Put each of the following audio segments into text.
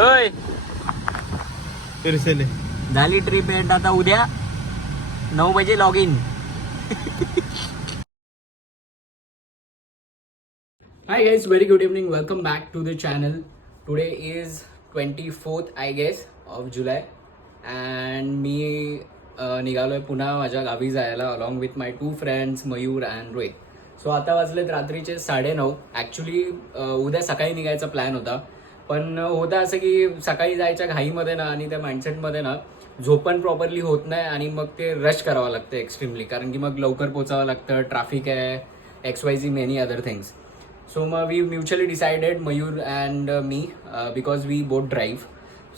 ओय फिरसेले झाली trip end आता उद्या 9 बजे log in. Hi guys, very good evening. Welcome back to the channel. Today is 24th I guess of July and मी निघालोय पुन्हा माझ्या गावी जायला along with my two friends Mayur and Rohit. So आता वाजलेत रात्रीचे 9:30. ॲक्च्युली उद्या सकाळी निघायचा प्लॅन होता, पण होतं असं की सकाळी जायच्या घाईमध्ये ना आणि त्या माइंडसेटमध्ये ना झोप पण प्रॉपरली होत नाही आणि मग ते रश करावं लागतं एक्स्ट्रीमली, कारण की मग लवकर पोचावं लागतं, ट्रॅफिक आहे, XYZ many other things. So मग we mutually decided Mayur and me because we both drive,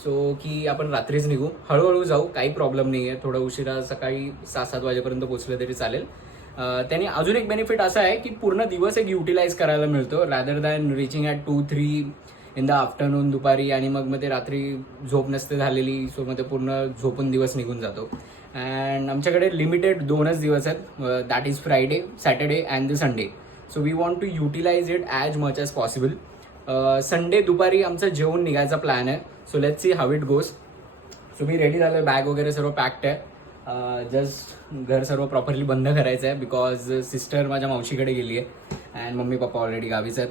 so की आपण रात्रीच निघू, हळूहळू जाऊ, काही प्रॉब्लेम नाही आहे. थोडं उशिरा सकाळी 6-7 वाजेपर्यंत पोचलं तरी चालेल. त्याने अजून एक बेनिफिट असा आहे की पूर्ण दिवस एक युटिलाइज करायला मिळतो rather than reaching at 2-3 in the afternoon दुपारी आणि मग ते रात्री झोप नसते झालेली. सो मग ते पूर्ण झोपून दिवस निघून जातो. अँड आमच्याकडे लिमिटेड 2च दिवस आहेत, that is Friday, Saturday and the Sunday. So we want to utilize it as much as possible. Sunday दुपारी आमचं जेवून निघायचा प्लॅन आहे. So let's see how it goes. So मी रेडी झालो आहे, बॅग वगैरे सर्व पॅक्ड आहे. जस्ट घर सर्व प्रॉपरली बंद करायचं आहे बिकॉज सिस्टर माझ्या मावशीकडे गेली आहे अँड मम्मी पप्पा ऑलरेडी गावीच आहेत.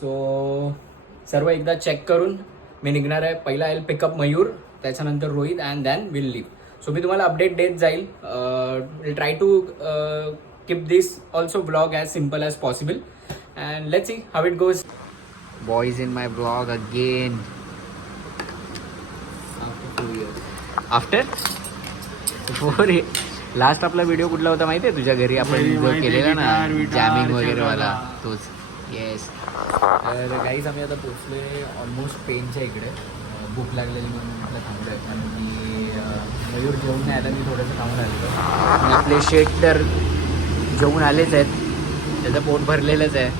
सो सर्व एकदा चेक करून मी निघणार आहे. पहिला येईल पिकअप मयूर, त्याच्यानंतर Rohit and then will leave. So मी तुम्हाला अपडेट देत जाईल. Will try to keep this also blog as simple as possible and let's see how it goes. Boys in my blog again after 4 years. Last आपला video कुठला होता माहिती आहे तुझ्या घरी आपण जो केलेला ना जॅमिंग वगैरे वाला, तोच. येस. तर गाईज आम्ही आता पोचलोय ऑलमोस्ट पेनच्या इकडे. भूक लागलेली म्हणून म्हटलं थांबलोय, कारण की मयूर जेवून नाही आला, मी थोडंसं थांबून आलेलो. आणि आपले शेट तर जेवून आलेच आहेत, त्याचं पोट भरलेलंच आहे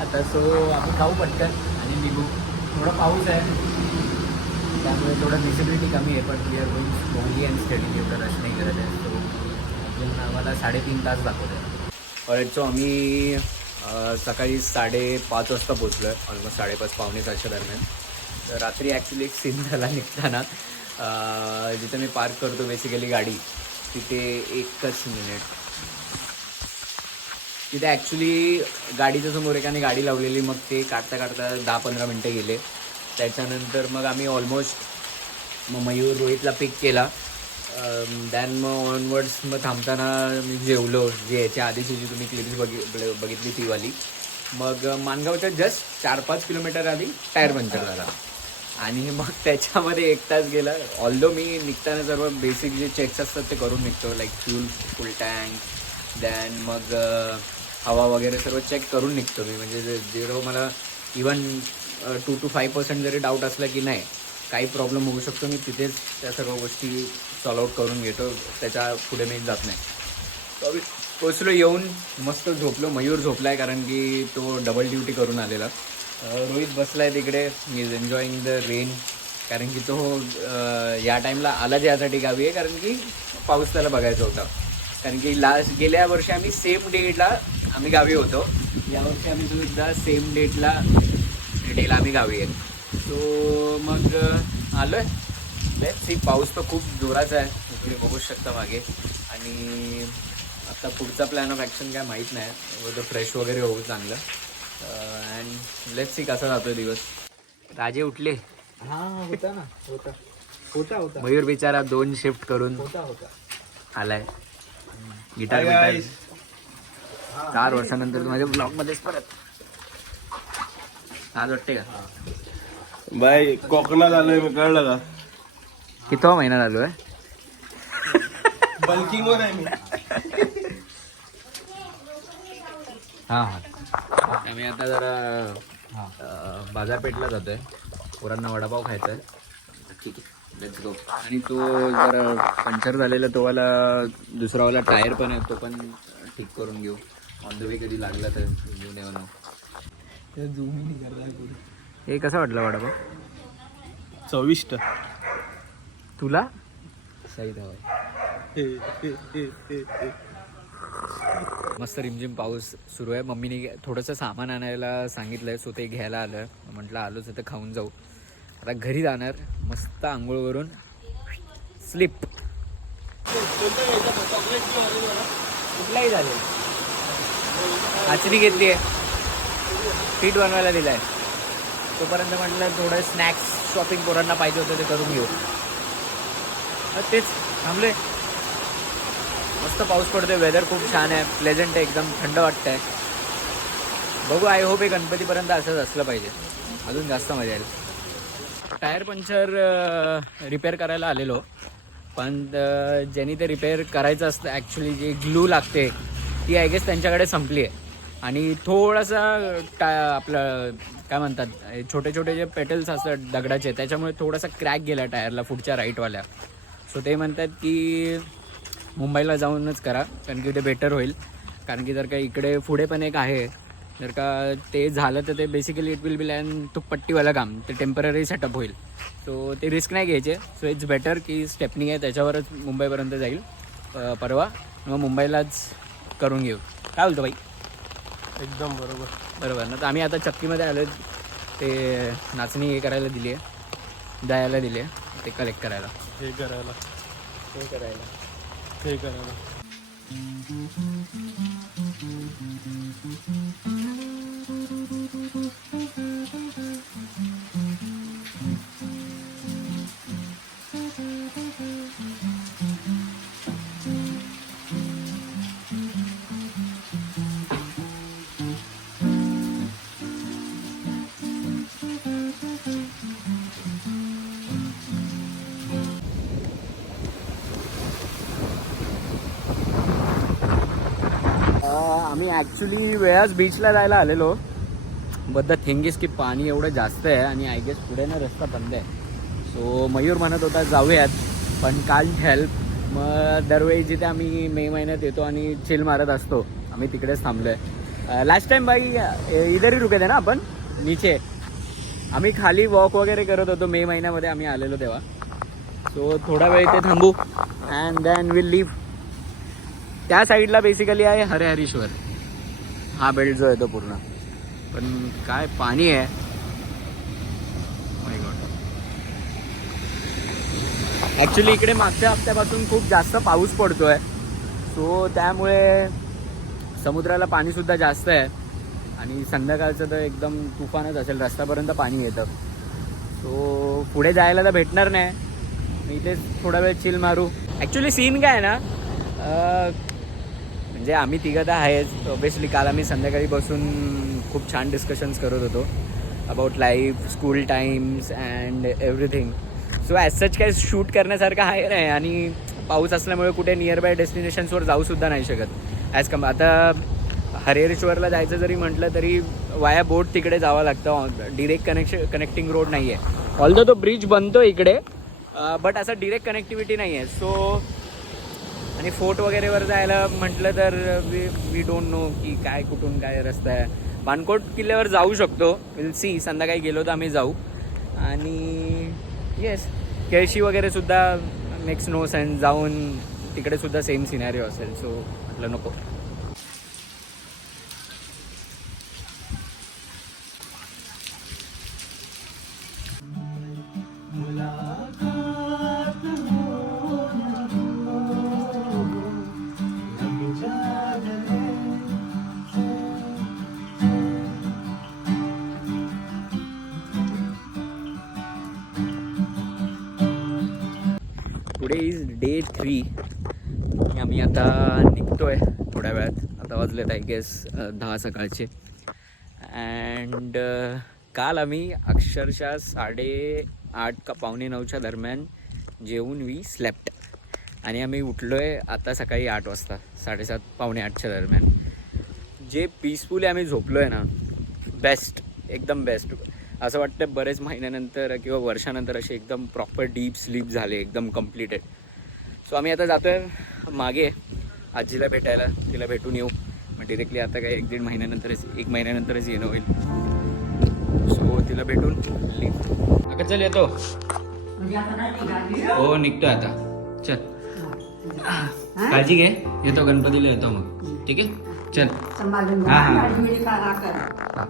आता. सो आपण खाऊ पटकन आणि निघू. थोडा पाऊस आहे त्यामुळे थोडं विजिबिलिटी कमी आहे, पण we are going slowly and steadily, एवढं रश नाही करत आहे. सो अजून आम्हाला 3.5 तास दाखवत आहे. परत सो आम्ही सकाळी 5:30 वाजता पोचलो आहे, ऑलमोस्ट 5:30-5:45 दरम्यान. तर रात्री ॲक्च्युली एक सीन झाला निघताना. जिथे मी पार्क करतो बेसिकली गाडी, तिथे 1 मिनिट तिथे ॲक्च्युली गाडीच्या समोर एकाने गाडी लावलेली, मग ते काढता 10-15 मिनटं गेले. त्याच्यानंतर मग आम्ही ऑलमोस्ट मयूर रोहितला पिक केला. दॅन मग ऑनवर्ड्स मग थांबताना मी जेवलो, जे याच्या आधीची जी तुम्ही क्लिप्स बघितली ती वाली. मग माणगावच्या जस्ट 4-5 किलोमीटर आधी टायर पंक्चर झाला आणि मग त्याच्यामध्ये 1 तास गेला. ऑल्दो मी निघताना सर्व बेसिक जे चेक्स असतात ते करून निघतो, लाईक फुल टँक, दॅन मग हवा वगैरे सर्व चेक करून निघतो मी. म्हणजे जेव्हा मला इवन 2-5% जरी डाऊट असला की नाही काही प्रॉब्लेम होऊ शकतो, मी तिथेच त्या सर्व गोष्टी सॉल्व आउट करून घेतो, त्याच्या पुढे मी जात नाही. तो पोचलो, येऊन मस्त झोपलो. मयूर झोपला आहे कारण की तो डबल ड्युटी करून आलेला. रोहित बसला आहे तिकडे, me is enjoying the rain, कारण की तो या टाईमला आलाच यासाठी गावी आहे कारण की पाऊस त्याला बघायचा होता. कारण की गेल्या वर्षी आम्ही सेम डेटला आम्ही गावी होतो, यावर्षी आम्ही सुद्धा सेम डेटला आम्ही गावी आहे. सो मग आलो आहे. Let's see. पाऊस तर खूप जोराचा आहे, तुम्ही बघू शकता मागे. आणि आता पुढचा प्लॅन ऑफ ॲक्शन काय माहीत नाही, तर फ्रेश वगैरे होऊ चांगलं. अँड लेट्स सी कसा जातो दिवस. राजे उठले. हां होता ना, होता मयूर बिचारा 2 शिफ्ट करून आलाय. गिटार 4 वर्षानंतर माझ्या ब्लॉगमध्येच परत आज वाटते का? बाय कोकणात आलोय मी, कळलं का? कितवा महिना चालू आहे? बल्किंग वर आहे मी. हां आम्ही आता जरा बाजारपेठला जातोय, पोरांना वडापाव खायचा आहे. ठीक आहे, लेट्स गो. आणि तो जरा पंक्चर झालेला तोवाला दुसरावाला टायर पण आहे, तो पण ठीक करून घेऊ. ऑन द वे कधी लागला तर घेऊन येऊ ना. हे कसा वाटला वडापाव? चविष्ट. तुला सही हवाय. मस्त रिमझिम पाऊस सुरू आहे. मम्मीने थोडंसं सामान आणायला सांगितलंय, सो ते घ्यायला आलं. म्हटलं आलोच तर खाऊन जाऊ. आता घरी जाणार, मस्त आंघोळ करून स्लिप. कुठलाही झाले. आचरी घेतली आहे, पीठ बनवायला दिलं आहे. तोपर्यंत म्हटलं थोडं स्नॅक्स शॉपिंग पोरांना पाहिजे होतं ते करून घेऊ. तेच थांबले. मस्त पाऊस पडतोय, वेदर खूप छान आहे, प्लेझंट आहे, एकदम थंड वाटतंय. बघू, आय होप हे गणपतीपर्यंत असंच असलं पाहिजे, अजून जास्त मजा येईल. टायर पंक्चर रिपेअर करायला आलेलो, पण ज्यांनी ते रिपेअर करायचं असतं ॲक्च्युली जी ग्लू लागते ती आय गेस त्यांच्याकडे संपली आहे. आणि थोडासा आपलं काय म्हणतात, छोटे छोटे जे पेटल्स असतात दगडाचे, त्याच्यामुळे थोडासा क्रॅक गेला टायरला पुढच्या राईटवाल्या. सो ते म्हणतात की मुंबईला जाऊनच करा, कारण की ते बेटर होईल. कारण की जर का इकडे पुढे पण एक आहे, जर का ते झालं तर ते basically it will be LAN तो पट्टीवालं काम, ते टेम्पररी सेटअप होईल. सो ते रिस्क नाही घ्यायचे. सो इट्स बेटर की स्टेपनी आहे त्याच्यावरच मुंबईपर्यंत जाईल परवा, मग मुंबईलाच करून घेऊ. काय बोलतो बाई? एकदम बरोबर. बरोबर ना. तर आम्ही आता चक्कीमध्ये आलो, ते नाचणी हे करायला दिली आहे, द्यायला दिली आहे, ते कलेक्ट करायला, हे करायला. आम्ही ॲक्च्युली वेळाच बीचला जायला आलेलो, बट द थिंग इज की पाणी एवढं जास्त आहे आणि आय गेस पुढे ना रस्ता बंद आहे. सो मयूर म्हणत होता जाऊयात, पण कांट हेल्प. मग दरवेळी जिथे आम्ही मे महिन्यात येतो आणि चिल मारत असतो, आम्ही तिकडेच थांबलो आहे. लास्ट टाइम बाई इधर ही रुके थे ना आपण नीचे. आम्ही खाली वॉक वगैरे करत होतो मे महिन्यामध्ये आम्ही आलेलो तेव्हा. सो थोडा वेळ इथे थांबू अँड देन विल लीव. त्या साईडला बेसिकली आहे हरिहरेश्वर, हा बेल्ट जो आहे तो पूर्ण. पण काय पाणी आहे, माय गॉड. ॲक्च्युली इकडे मागच्या हप्त्यापासून खूप जास्त पाऊस पडतो आहे, सो त्यामुळे समुद्राला पाणीसुद्धा जास्त आहे आणि संध्याकाळचं तर एकदम तुफानच असेल, रस्त्यापर्यंत पाणी येतं. सो पुढे जायला तर भेटणार नाही, मी इथेच थोडा वेळ चिल मारू. ॲक्च्युली सीन काय आहे ना, म्हणजे आम्ही तिघं तर आहेच ऑब्वियसली. काल आम्ही संध्याकाळी बसून खूप छान डिस्कशन्स करत होतो about life, school Times and everything. So as such काय शूट करण्यासारखं आहे नाही, आणि पाऊस असल्यामुळे कुठे नियर बाय डेस्टिनेशन्सवर जाऊसुद्धा नाही शकत. आता हरिहरेश्वरला जायचं जरी म्हटलं तरी वाया बोट तिकडे जावं लागतं, डिरेक्ट कनेक्टिंग रोड नाही आहे. ऑल्दो तो ब्रिज बनतो इकडे, बट असं डिरेक्ट कनेक्टिव्हिटी नाही आहे. सो आणि फोर्ट वगैरेवर जायला म्हटलं तर वी डोंट नो की काय कुठून काय रस्ता आहे. बाणकोट किल्ल्यावर जाऊ शकतो, विल सी, संध्याकाळी गेलो तर आम्ही जाऊ. आणि येस, केळशी वगैरे सुद्धा मेक्स नो सेन्स, जाऊन तिकडे सुद्धा सेम सिनॅरिओ असेल. सो म्हटलं नको. Today is day 3. आम्ही आता निघतोय थोड्या वेळात. आता वाजलेत आय गेस 10 सकाळचे. अँड काल आम्ही अक्षरशः 8:30 का 8:45च्या दरम्यान जेवून वी स्लेप्ट. आणि आम्ही उठलो आहे आता सकाळी 8 वाजता, 7:30 पावणे 8च्या दरम्यान. जे पीसफुली आम्ही झोपलो आहे ना, बेस्ट, एकदम बेस्ट. असं वाटतं बरेच महिन्यानंतर किंवा वर्षानंतर असे एकदम प्रॉपर डीप स्लीप झाले, एकदम कम्प्लिटेड. सो आम्ही आता जातो आहे मागे आजीला भेटायला, तिला भेटून येऊ. मग डिरेक्टली आता काय 1 महिन्यानंतरच येणं होईल. सो तिला भेटून लीव. अगं चल येतो. हो निघतो आता, चल काळजी घे, येतो गणपतीला येतो मग, ठीक आहे. चल संभाळून हा, हा. घ्या. काळजी बिळजी करा.